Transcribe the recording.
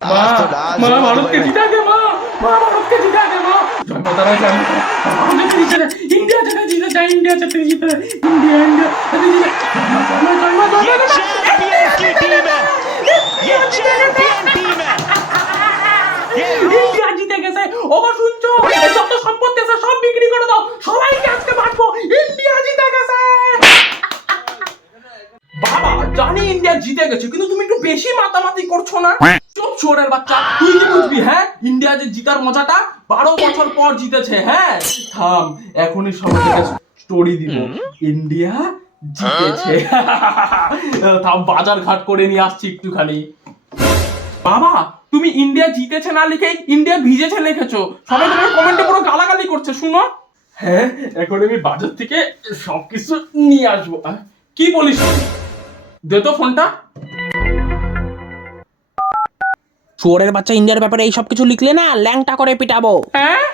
माँ भारत के जीता के माँ भारत के जीता के माँ जय माता दी जय भारत के जीता इंडिया चले जीता जय इंडिया चले जीता इंडिया इंडिया चले जीता जय माँ ये चैंपियंस की टीम है, ये चैंपियन टीम है। ইন্ডিয়া জিতে গেছে ওগো শুনছো এই সব তো সম্পত্তি আছে সব বিক্রি করে দাও সবাইকে আজকে বাঁটবো ইন্ডিয়া জিতে গেছে বাবা জানি ইন্ডিয়া জিতে গেছে কিন্তু তুমি একটু বেশি মাতামাতি করছো না চুপ চোরের বাচ্চা তুই কি বুঝবি হ্যাঁ ইন্ডিয়া যে জিতার মজাটা 12 বছর পর জিতেছে হ্যাঁ থাম এখনই সবাইকে স্টোরি দিব ইন্ডিয়া জিতেছে থাম বাজার ঘাট করে নিয়ে আসছি একটুখানি বাবা তুমি ইন্ডিয়া জিতেছে না লিখে ইন্ডিয়া ভিজেছে লিখেছো সবাই তোমার কমেন্টে পুরো গালাগালি করছে শুনো হ্যাঁ এখন আমি বাজার থেকে সবকিছু নিয়ে আসবো কি বলিস দে তো ফোনটা শুয়োরের বাচ্চা ইন্ডিয়ার ব্যাপারে এই সব কিছু লিখলে না ল্যাংটা করে পিটাবো। হ্যাঁ